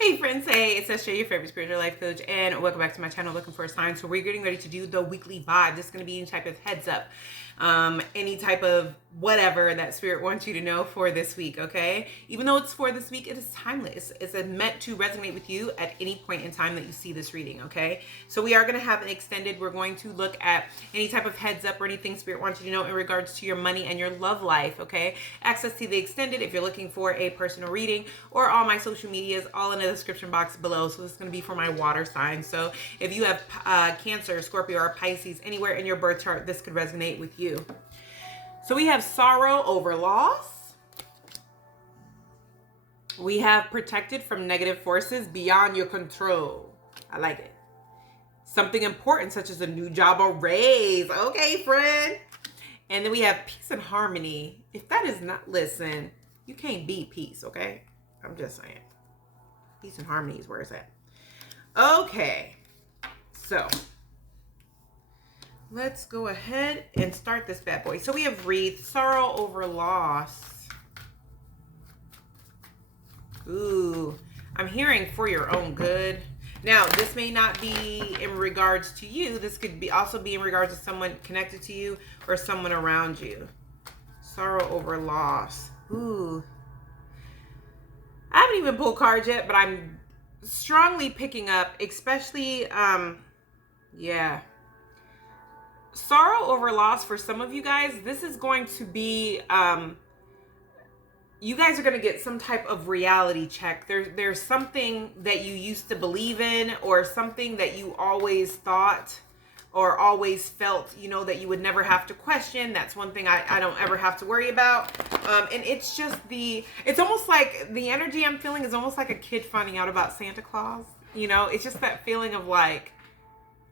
Hey friends, hey, it's Esther, your favorite spiritual life coach, and welcome back to my channel, Looking for a Sign. So we're getting ready to do the weekly vibe. This is going to be any type of heads up, any type of whatever that spirit wants you to know for this week, okay? Even though it's for this week, it is timeless. It's meant to resonate with you at any point in time that you see this reading, okay? So we are going to have an extended, we're going to look at any type of heads up or anything spirit wants you to know in regards to your money and your love life, okay? Access to the extended if you're looking for a personal reading, or all my social medias, all in the description box below. So this is going to be for my water sign. So if you have Cancer, Scorpio, or Pisces anywhere in your birth chart, this could resonate with you. So we have sorrow over loss. We have protected from negative forces beyond your control. I like it. Something important such as a new job or raise. Okay, friend. And then we have peace and harmony. If that is not, listen, you can't beat peace, okay? I'm just saying. Peace and harmony is where it's at. Okay. So let's go ahead and start this bad boy. So we have wreath, sorrow over loss. Ooh, I'm hearing for your own good. Now, this may not be in regards to you. This could be also be in regards to someone connected to you or someone around you. Sorrow over loss. Ooh. I haven't even pulled cards yet, but I'm strongly picking up, especially, yeah. Sorrow over loss for some of you guys. This is going to be, you guys are going to get some type of reality check. There's something that you used to believe in, or something that you always thought or always felt, you know, that you would never have to question. That's one thing I don't ever have to worry about. And it's just it's almost like the energy I'm feeling is almost like a kid finding out about Santa Claus. You know, it's just that feeling of like,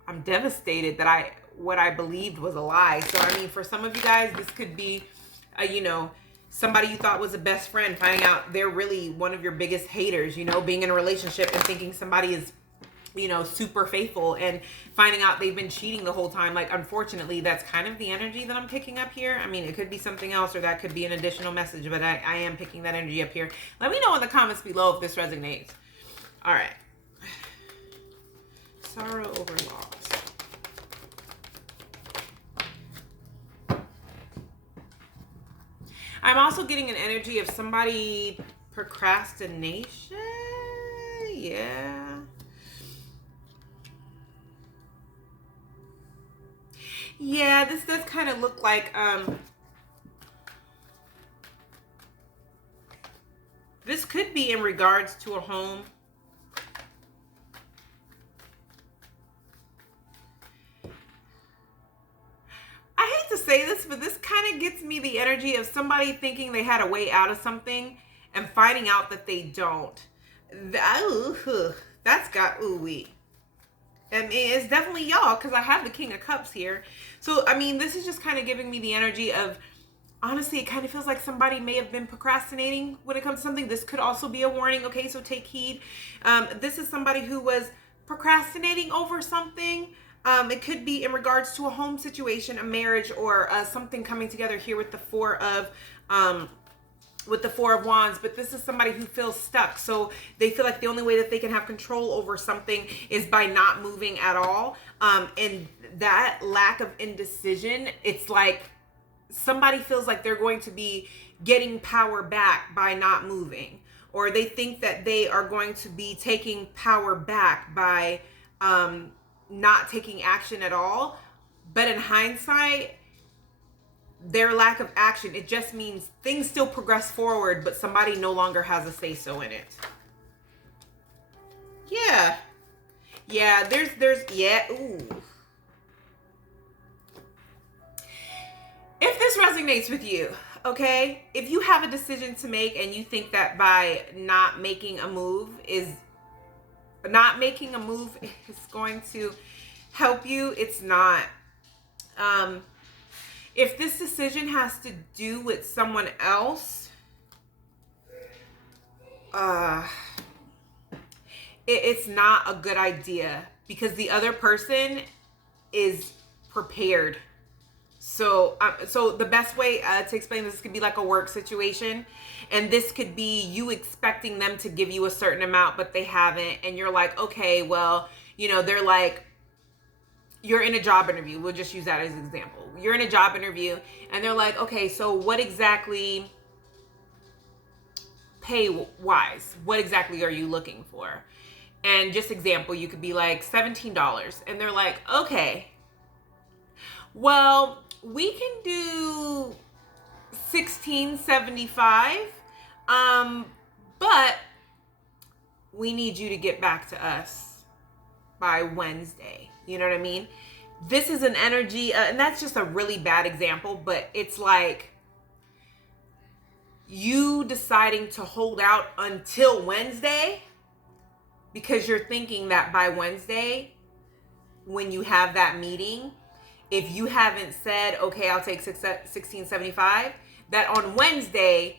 I'm devastated that what I believed was a lie. So, I mean, for some of you guys, this could be, you know, somebody you thought was a best friend, finding out they're really one of your biggest haters, you know, being in a relationship and thinking somebody is, you know, super faithful and finding out they've been cheating the whole time. Like, unfortunately, that's kind of the energy that I'm picking up here. I mean, it could be something else, or that could be an additional message, but I am picking that energy up here. Let me know in the comments below if this resonates. All right. Sorrow over loss. I'm also getting an energy of somebody procrastination. Yeah. Yeah, this does kind of look like, this could be in regards to a home. I hate to say this, but this kind of gets me the energy of somebody thinking they had a way out of something and finding out that they don't. That's got ooh-wee. I mean, it's definitely y'all, because I have the King of Cups here. So, I mean, this is just kind of giving me the energy of, honestly, it kind of feels like somebody may have been procrastinating when it comes to something. This could also be a warning, okay? So take heed. This is somebody who was procrastinating over something. It could be in regards to a home situation, a marriage, or something coming together here with the Four of Wands. But this is somebody who feels stuck. So they feel like the only way that they can have control over something is by not moving at all. And that lack of indecision, it's like somebody feels like they're going to be getting power back by not moving. Or they think that they are going to be taking power back by not taking action at all. But in hindsight, their lack of action, it just means things still progress forward, but somebody no longer has a say-so in it. Yeah. Yeah, yeah, ooh. If this resonates with you, okay, if you have a decision to make and you think that by not making a move is going to help you, it's not. If this decision has to do with someone else, it's not a good idea, because the other person is prepared. So the best way to explain this could be like a work situation, and this could be you expecting them to give you a certain amount, but they haven't, and you're like, okay, well, they're like, you're in a job interview. We'll just use that as an example. You're in a job interview, and they're like, okay, so what exactly, pay wise, what exactly are you looking for? And just example, you could be like $17, and they're like, okay, well, we can do 16.75, but we need you to get back to us by Wednesday. You know what I mean? This is an energy, and that's just a really bad example, but it's like you deciding to hold out until Wednesday because you're thinking that by Wednesday, when you have that meeting, if you haven't said, okay, I'll take 16.75, that on Wednesday,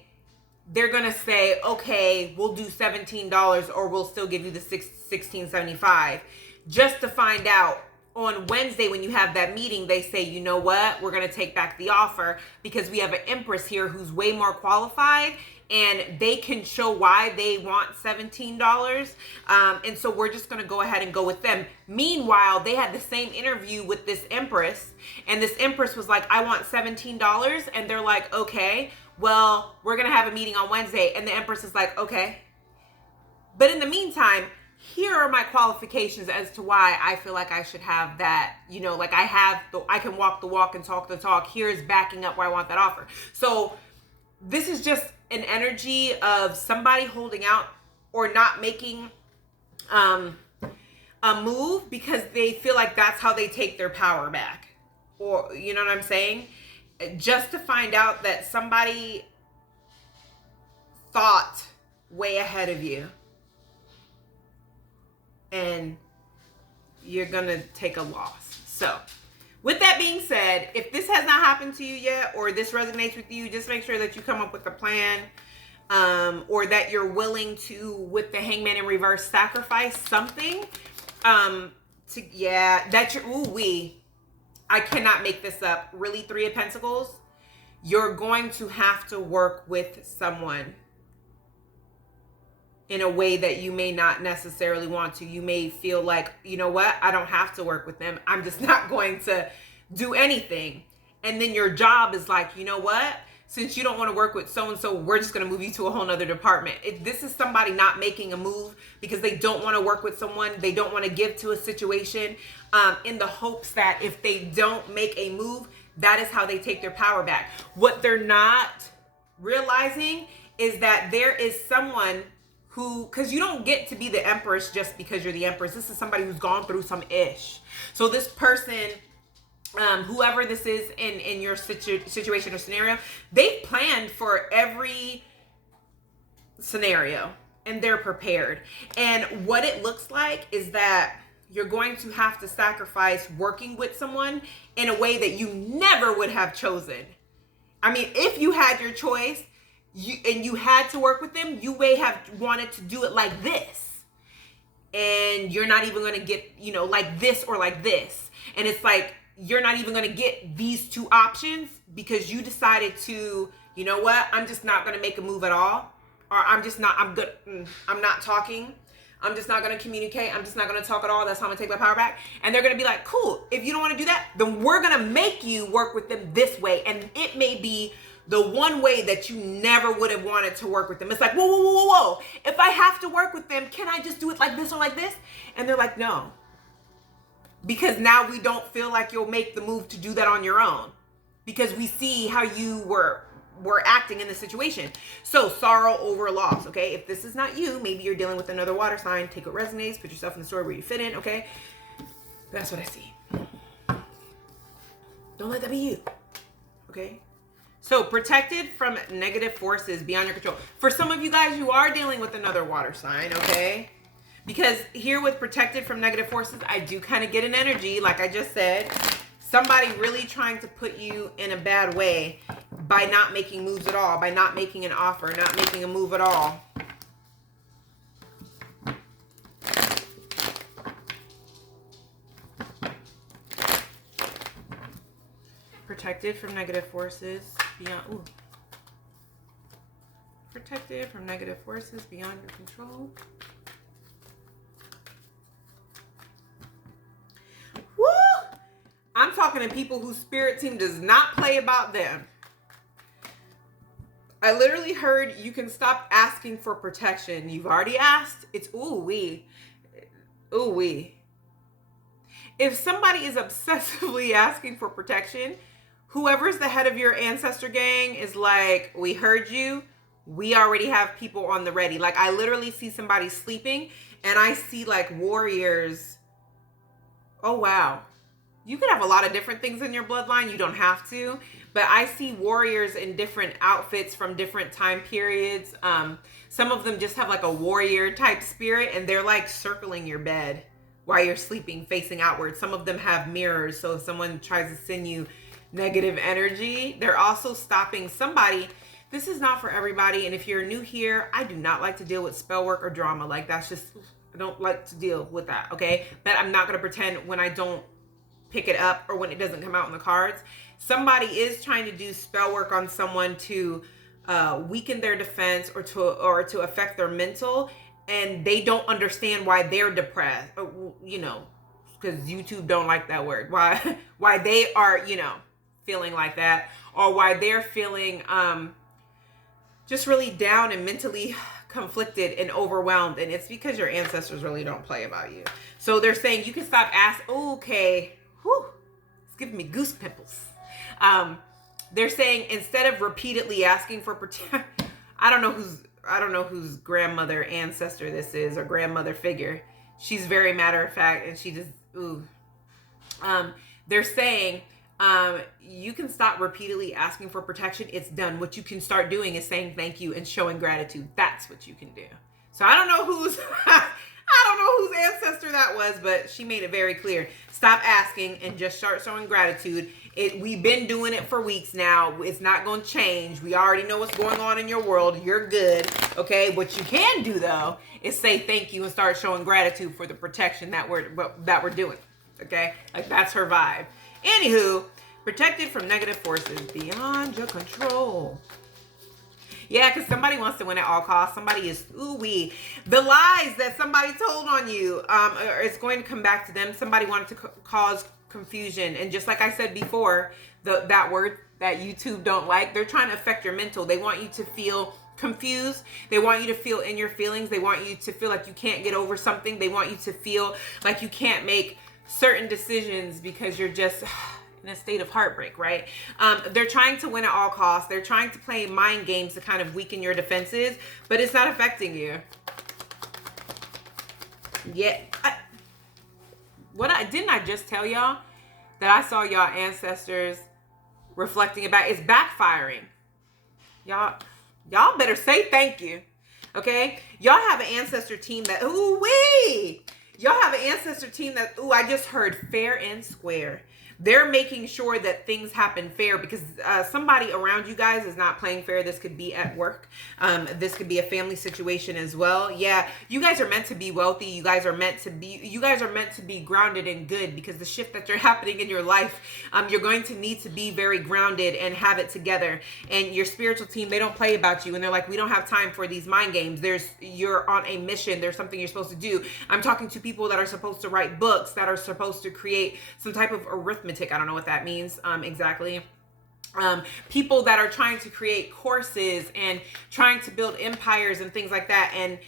they're going to say, okay, we'll do $17 or we'll still give you the 16.75, just to find out on Wednesday when you have that meeting, they say, you know what, we're going to take back the offer because we have an empress here who's way more qualified and they can show why they want $17. And so we're just going to go ahead and go with them. Meanwhile, they had the same interview with this empress, and this empress was like, I want $17. And they're like, okay, well, we're going to have a meeting on Wednesday. And the empress is like, okay. But in the meantime, here are my qualifications as to why I feel like I should have that, like I can walk the walk and talk the talk. Here's backing up why I want that offer. So this is just an energy of somebody holding out or not making a move because they feel like that's how they take their power back. Or, you know what I'm saying? Just to find out that somebody thought way ahead of you. And you're going to take a loss. So, with that being said, if this has not happened to you yet or this resonates with you, just make sure that you come up with a plan, or that you're willing to, with the Hangman in reverse, sacrifice something. I cannot make this up. Really, Three of Pentacles. You're going to have to work with someone in a way that you may not necessarily want to. You may feel like, you know what, I don't have to work with them. I'm just not going to do anything. And then your job is like, you know what, since you don't want to work with so-and-so, we're just going to move you to a whole nother department. This is somebody not making a move because they don't want to work with someone. They don't want to give to a situation, in the hopes that if they don't make a move, that is how they take their power back. What they're not realizing is that there is someone because you don't get to be the empress just because you're the empress. This is somebody who's gone through some ish. So this person, whoever this is in your situation or scenario, they've planned for every scenario and they're prepared. And what it looks like is that you're going to have to sacrifice working with someone in a way that you never would have chosen. I mean, if you had your choice, you had to work with them, you may have wanted to do it like this. And you're not even going to get, like this or like this. And it's like, you're not even going to get these two options because you decided to, you know what, I'm just not going to make a move at all. Or I'm not talking. I'm just not going to communicate. I'm just not going to talk at all. That's how I'm going to take my power back. And they're going to be like, cool, if you don't want to do that, then we're going to make you work with them this way. And it may be the one way that you never would have wanted to work with them. It's like, whoa. If I have to work with them, can I just do it like this or like this? And they're like, no. Because now we don't feel like you'll make the move to do that on your own. Because we see how you were acting in the situation. So sorrow over loss, okay? If this is not you, maybe you're dealing with another water sign. Take what resonates, put yourself in the story where you fit in, okay? That's what I see. Don't let that be you, okay? So protected from negative forces beyond your control. For some of you guys, you are dealing with another water sign, okay? Because here with protected from negative forces, I do kind of get an energy, like I just said, somebody really trying to put you in a bad way by not making moves at all, by not making an offer, not making a move at all. protected from negative forces beyond. Ooh. Protected from negative forces beyond your control. Woo! I'm talking to people whose spirit team does not play about them. I literally heard you can stop asking for protection. You've already asked. It's ooh-wee. Ooh-wee. If somebody is obsessively asking for protection, whoever's the head of your ancestor gang is like, we heard you. We already have people on the ready. Like, I literally see somebody sleeping and I see like warriors. Oh, wow. You could have a lot of different things in your bloodline. You don't have to. But I see warriors in different outfits from different time periods. Some of them just have like a warrior type spirit and they're like circling your bed while you're sleeping, facing outward. Some of them have mirrors. So if someone tries to send you negative energy, they're also stopping somebody. This is not for everybody. And if you're new here, I do not like to deal with spell work or drama. Like, that's just, I don't like to deal with that. Okay. But I'm not going to pretend when I don't pick it up or when it doesn't come out in the cards. Somebody is trying to do spell work on someone to weaken their defense or to affect their mental, and they don't understand why they're depressed, you know, because YouTube don't like that word, why they are, you know, feeling like that, or why they're feeling just really down and mentally conflicted and overwhelmed. And it's because your ancestors really don't play about you. So they're saying you can stop asking. Okay. Whew. It's giving me goose pimples. They're saying instead of repeatedly asking for protection, I don't know whose grandmother ancestor this is or grandmother figure. She's very matter of fact and she just, ooh. They're saying, you can stop repeatedly asking for protection. It's done. What you can start doing is saying thank you and showing gratitude. That's what you can do. So I don't know whose ancestor that was, but she made it very clear. Stop asking and just start showing gratitude. We've been doing it for weeks now. It's not going to change. We already know what's going on in your world. You're good. Okay. What you can do though is say thank you and start showing gratitude for the protection that we're doing. Okay. Like, that's her vibe. Anywho, protected from negative forces beyond your control. Yeah, because somebody wants to win at all costs. Somebody is ooh-wee. The lies that somebody told on you, it's going to come back to them. Somebody wanted to cause confusion. And just like I said before, that word that YouTube don't like, they're trying to affect your mental. They want you to feel confused. They want you to feel in your feelings. They want you to feel like you can't get over something. They want you to feel like you can't make certain decisions because you're just in a state of heartbreak, right? They're trying to win at all costs. They're trying to play mind games to kind of weaken your defenses, but it's not affecting you. Yeah. Didn't I just tell y'all that I saw y'all ancestors reflecting about it's backfiring? Y'all better say thank you. Okay? Y'all have an ancestor team that, ooh-wee! Y'all have an ancestor team that, ooh, I just heard fair and square. They're making sure that things happen fair because somebody around you guys is not playing fair. This could be at work. This could be a family situation as well. Yeah, you guys are meant to be wealthy. You guys are meant to be grounded and good because the shift that you're happening in your life, you're going to need to be very grounded and have it together. And your spiritual team, they don't play about you. And they're like, we don't have time for these mind games. You're on a mission. There's something you're supposed to do. I'm talking to people that are supposed to write books, that are supposed to create some type of arithmetic. I don't know what that means exactly. People that are trying to create courses and trying to build empires and things like that. And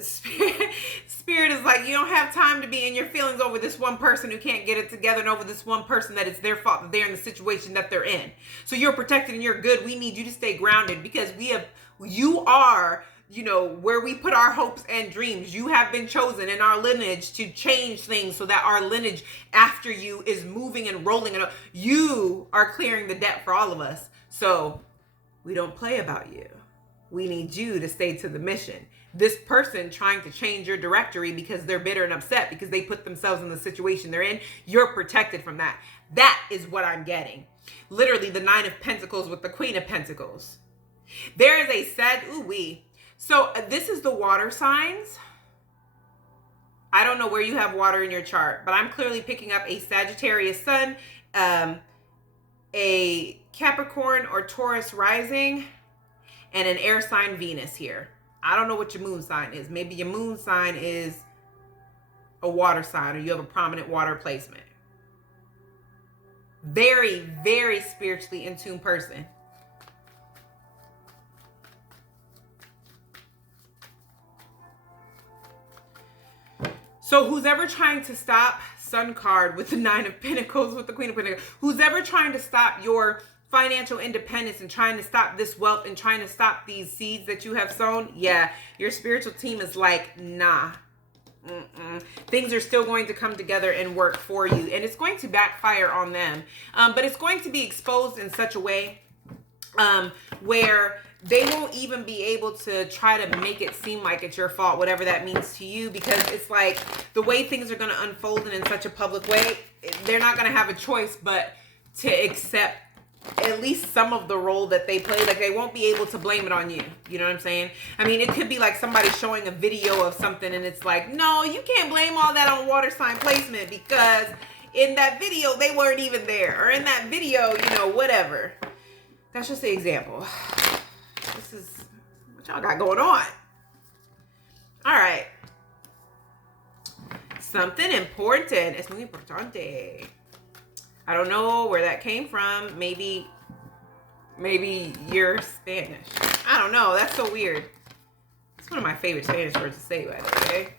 spirit is like, you don't have time to be in your feelings over this one person who can't get it together and over this one person that it's their fault that they're in the situation that they're in. So you're protected and you're good. We need you to stay grounded because you are, you know, where we put our hopes and dreams. You have been chosen in our lineage to change things so that our lineage after you is moving and rolling. And you are clearing the debt for all of us. So we don't play about you. We need you to stay to the mission. This person trying to change your directory because they're bitter and upset because they put themselves in the situation they're in, you're protected from that. That is what I'm getting. Literally the 9 of Pentacles with the Queen of Pentacles. There is a sad ooh-wee. So this is the water signs. I don't know where you have water in your chart, but I'm clearly picking up a Sagittarius sun, a Capricorn or Taurus rising, and an air sign Venus here. I don't know what your moon sign is. Maybe your moon sign is a water sign, or you have a prominent water placement. Very, very spiritually in tune person. So who's ever trying to stop, Sun card with the 9 of Pentacles, with the Queen of Pentacles, who's ever trying to stop your financial independence and trying to stop this wealth and trying to stop these seeds that you have sown, yeah, your spiritual team is like, nah. Things are still going to come together and work for you, and it's going to backfire on them, but it's going to be exposed in such a way where they won't even be able to try to make it seem like it's your fault, whatever that means to you, because it's like the way things are going to unfold in such a public way, they're not going to have a choice but to accept at least some of the role that they play. Like, they won't be able to blame it on you. You know what I'm saying? I mean, it could be like somebody showing a video of something and it's like, no, you can't blame all that on water sign placement, because in that video, they weren't even there. Or in that video, you know, whatever. That's just the example. This is what y'all got going on. All right. Something important. Es muy importante. I don't know where that came from. Maybe you're Spanish. I don't know. That's so weird. It's one of my favorite Spanish words to say, by the way.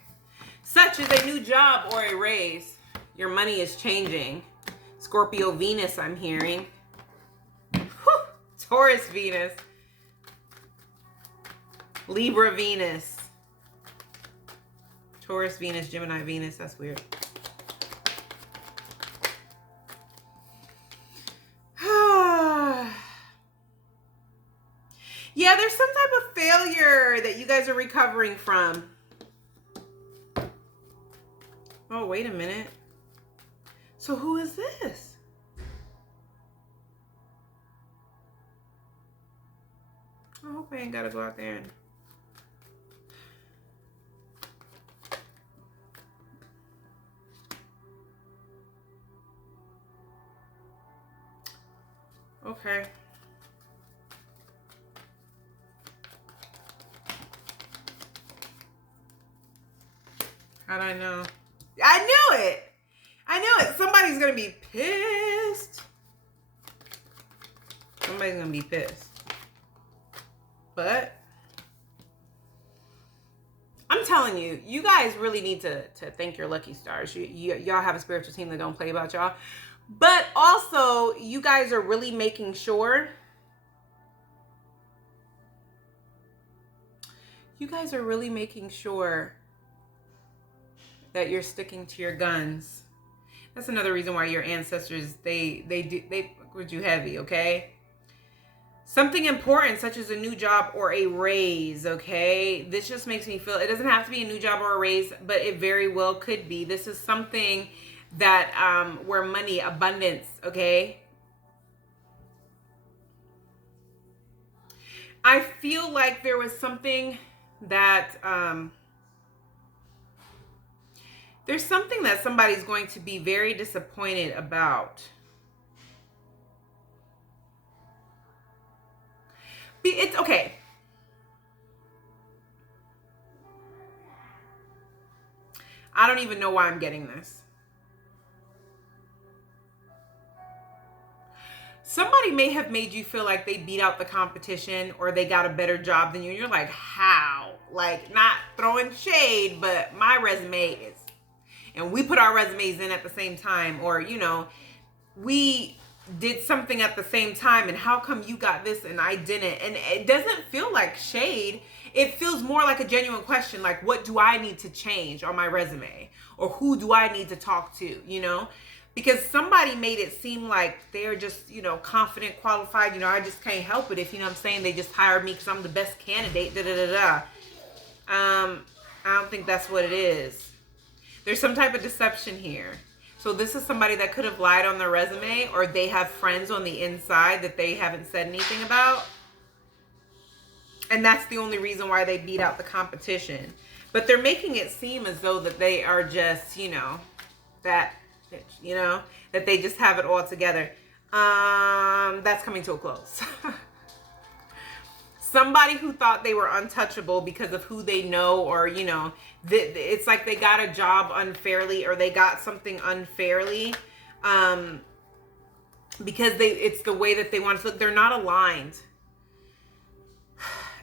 Such as a new job or a raise. Your money is changing. Scorpio Venus, I'm hearing. Whew. Taurus Venus. Libra Venus. Taurus Venus, Gemini Venus. That's weird. Yeah, there's some type of failure that you guys are recovering from. Oh, wait a minute. So who is this? I hope I ain't got to go out there and... Okay. How'd I know? I knew it. I knew it. Somebody's going to be pissed. Somebody's going to be pissed. But I'm telling you, you guys really need to thank your lucky stars. Y'all have a spiritual team that don't play about y'all. But also, you guys are really making sure. You guys are really making sure that you're sticking to your guns. That's another reason why your ancestors, they fuck with you heavy, okay? Something important, such as a new job or a raise, okay? This just makes me feel, it doesn't have to be a new job or a raise, but it very well could be. This is something that, where money, abundance, okay? I feel like there was something that, there's something that somebody's going to be very disappointed about. It's okay. I don't even know why I'm getting this. Somebody may have made you feel like they beat out the competition or they got a better job than you. And you're like, how? Like, not throwing shade, but my resume is... And we put our resumes in at the same time, or, you know, we did something at the same time, and how come you got this and I didn't? And it doesn't feel like shade. It feels more like a genuine question, like, what do I need to change on my resume? Or who do I need to talk to, you know? Because somebody made it seem like they're just, you know, confident, qualified. You know, I just can't help it if, you know what I'm saying, they just hired me because I'm the best candidate, da-da-da-da. I don't think that's what it is. There's some type of deception here. So this is somebody that could have lied on their resume, or they have friends on the inside that they haven't said anything about. And that's the only reason why they beat out the competition. But they're making it seem as though that they are just, you know, that bitch, you know, that they just have it all together. That's coming to a close. Somebody who thought they were untouchable because of who they know, or, you know, it's like they got a job unfairly, or they got something unfairly, because it's the way that they want to look. They're not aligned.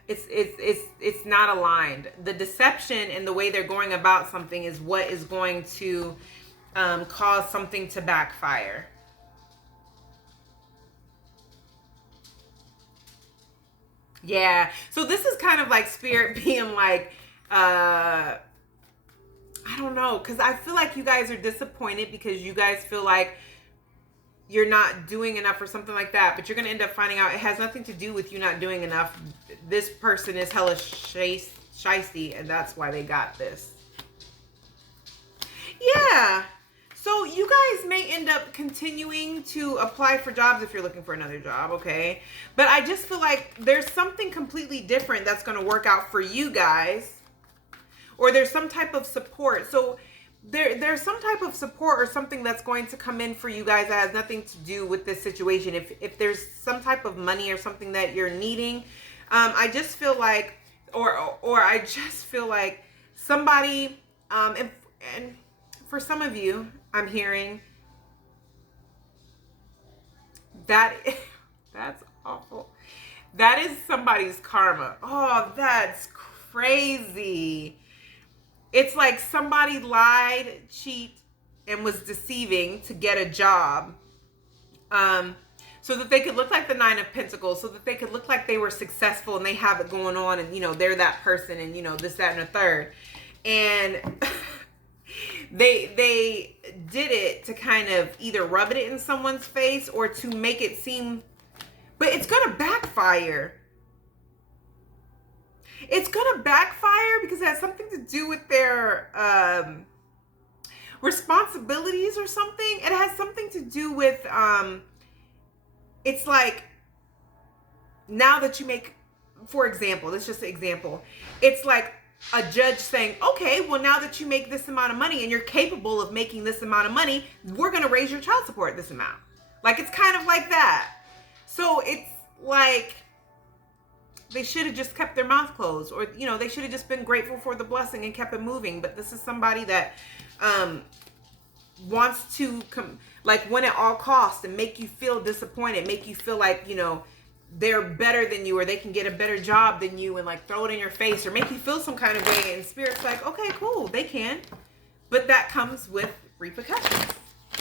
It's not aligned. The deception and the way they're going about something is what is going to cause something to backfire. Yeah. So this is kind of like Spirit being like, I don't know, because I feel like you guys are disappointed because you guys feel like you're not doing enough or something like that. But you're going to end up finding out it has nothing to do with you not doing enough. This person is hella shysty, and that's why they got this. Yeah. So you guys may end up continuing to apply for jobs if you're looking for another job, okay? But I just feel like there's something completely different that's going to work out for you guys. Or there's some type of support. So there's some type of support or something that's going to come in for you guys that has nothing to do with this situation. If there's some type of money or something that you're needing, I just feel like, or I just feel like somebody, and for some of you, I'm hearing that that's awful. That is somebody's karma. Oh, that's crazy. It's like somebody lied, cheat, and was deceiving to get a job. So that they could look like the Nine of Pentacles, so that they could look like they were successful and they have it going on, and, you know, they're that person, and, you know, this, that, and the third. And they did it to kind of either rub it in someone's face or to make it seem, but it's going to backfire. It's going to backfire because it has something to do with their responsibilities or something. It has something to do with, it's like, now that you make, for example, this is just an example. It's like a judge saying, okay, well, now that you make this amount of money and you're capable of making this amount of money, we're going to raise your child support this amount. Like, it's kind of like that. So it's like, they should have just kept their mouth closed, or, you know, they should have just been grateful for the blessing and kept it moving. But this is somebody that wants to like win at all costs and make you feel disappointed, make you feel like, you know, they're better than you, or they can get a better job than you, and like throw it in your face or make you feel some kind of way. And Spirit's like, okay, cool, they can, but that comes with repercussions.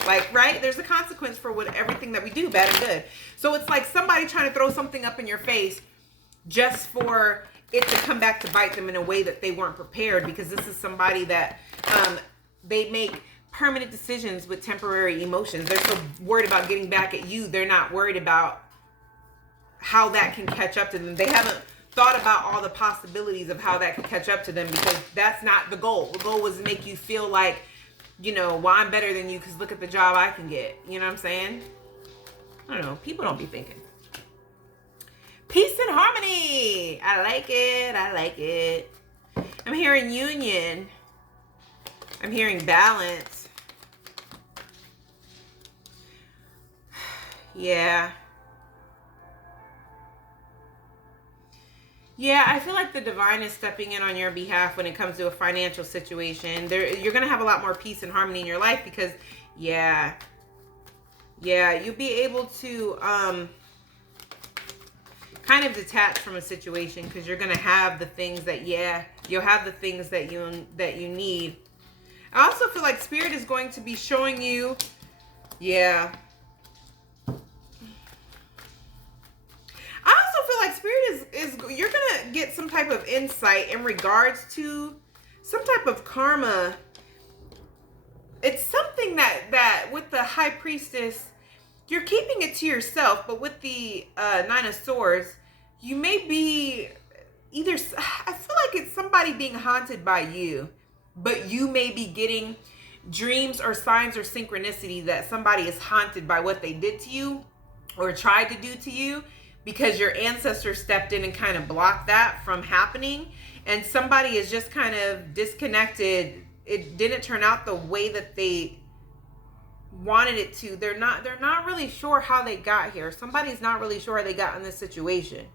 Like, right? There's a consequence for everything that we do, bad and good. So it's like somebody trying to throw something up in your face just for it to come back to bite them in a way that they weren't prepared, because this is somebody that they make permanent decisions with temporary emotions. They're so worried about getting back at you, they're not worried about how that can catch up to them. They haven't thought about all the possibilities of how that can catch up to them, because that's not the goal. The goal was to make you feel like, you know, well, I'm better than you because look at the job I can get. You know what I'm saying? I don't know. People don't be thinking. Peace and harmony. I like it. I like it. I'm hearing union. I'm hearing balance. Yeah. Yeah, I feel like the divine is stepping in on your behalf when it comes to a financial situation. You're going to have a lot more peace and harmony in your life because, yeah, you'll be able to kind of detach from a situation because you're going to have the things that, you'll have the things that you need. I also feel like Spirit is going to be showing you, I also feel like Spirit is you're going to get some type of insight in regards to some type of karma. It's something that with the High Priestess, you're keeping it to yourself, but with the Nine of Swords, you may be either, I feel like it's somebody being haunted by you, but you may be getting dreams or signs or synchronicity that somebody is haunted by what they did to you or tried to do to you, because your ancestor stepped in and kind of blocked that from happening. And somebody is just kind of disconnected. It didn't turn out the way that they wanted it to. They're not really sure how they got here. Somebody's not really sure how they got in this situation.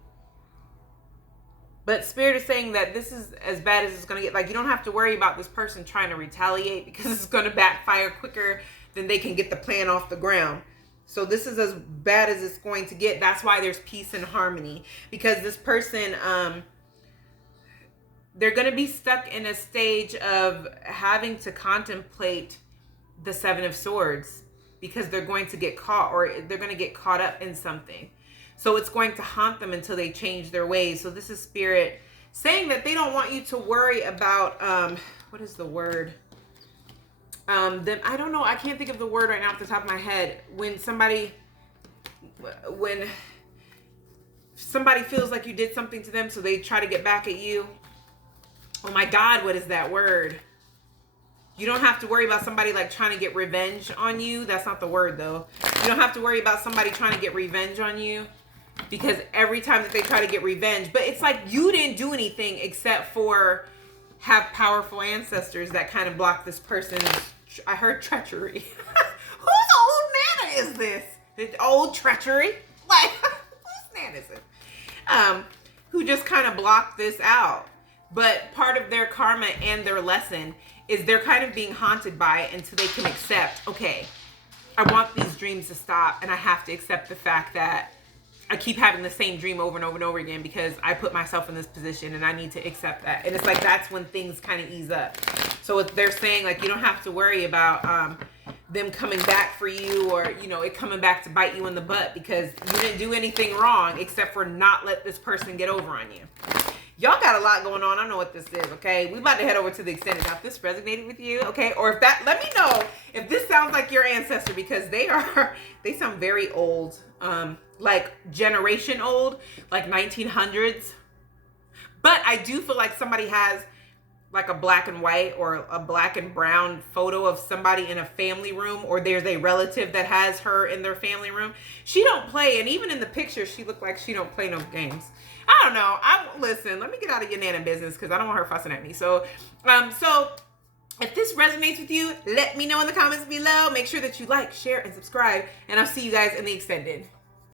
But Spirit is saying that this is as bad as it's going to get. Like, you don't have to worry about this person trying to retaliate, because it's going to backfire quicker than they can get the plan off the ground. So this is as bad as it's going to get. That's why there's peace and harmony, because this person, they're going to be stuck in a stage of having to contemplate the Seven of Swords, because they're going to get caught, or they're going to get caught up in something. So it's going to haunt them until they change their ways. So this is Spirit saying that they don't want you to worry about, what is the word? Them, I don't know. I can't think of the word right now off the top of my head. When somebody feels like you did something to them, so they try to get back at you. Oh my God, what is that word? You don't have to worry about somebody like trying to get revenge on you. That's not the word though. You don't have to worry about somebody trying to get revenge on you, because every time that they try to get revenge, but it's like you didn't do anything except for have powerful ancestors that kind of block this person's, I heard treachery. Whose old nana is this? This old treachery? Like, whose nana is it? Who just kind of blocked this out. But part of their karma and their lesson is they're kind of being haunted by it until they can accept, okay, I want these dreams to stop, and I have to accept the fact that I keep having the same dream over and over and over again because I put myself in this position, and I need to accept that. And it's like, that's when things kind of ease up. So they're saying, like, you don't have to worry about them coming back for you, or, you know, it coming back to bite you in the butt, because you didn't do anything wrong except for not let this person get over on you. Y'all got a lot going on. I don't know what this is, okay? We about to head over to the extended. Now, if this resonated with you, okay? Or if that, let me know if this sounds like your ancestor, because they sound very old, like generation old, like 1900s. But I do feel like somebody has like a black and white or a black and brown photo of somebody in a family room, or there's a relative that has her in their family room. She don't play, and even in the picture, she looked like she don't play no games. I don't know. Listen, let me get out of your nana business, because I don't want her fussing at me. So if this resonates with you, let me know in the comments below. Make sure that you like, share, and subscribe, and I'll see you guys in the extended.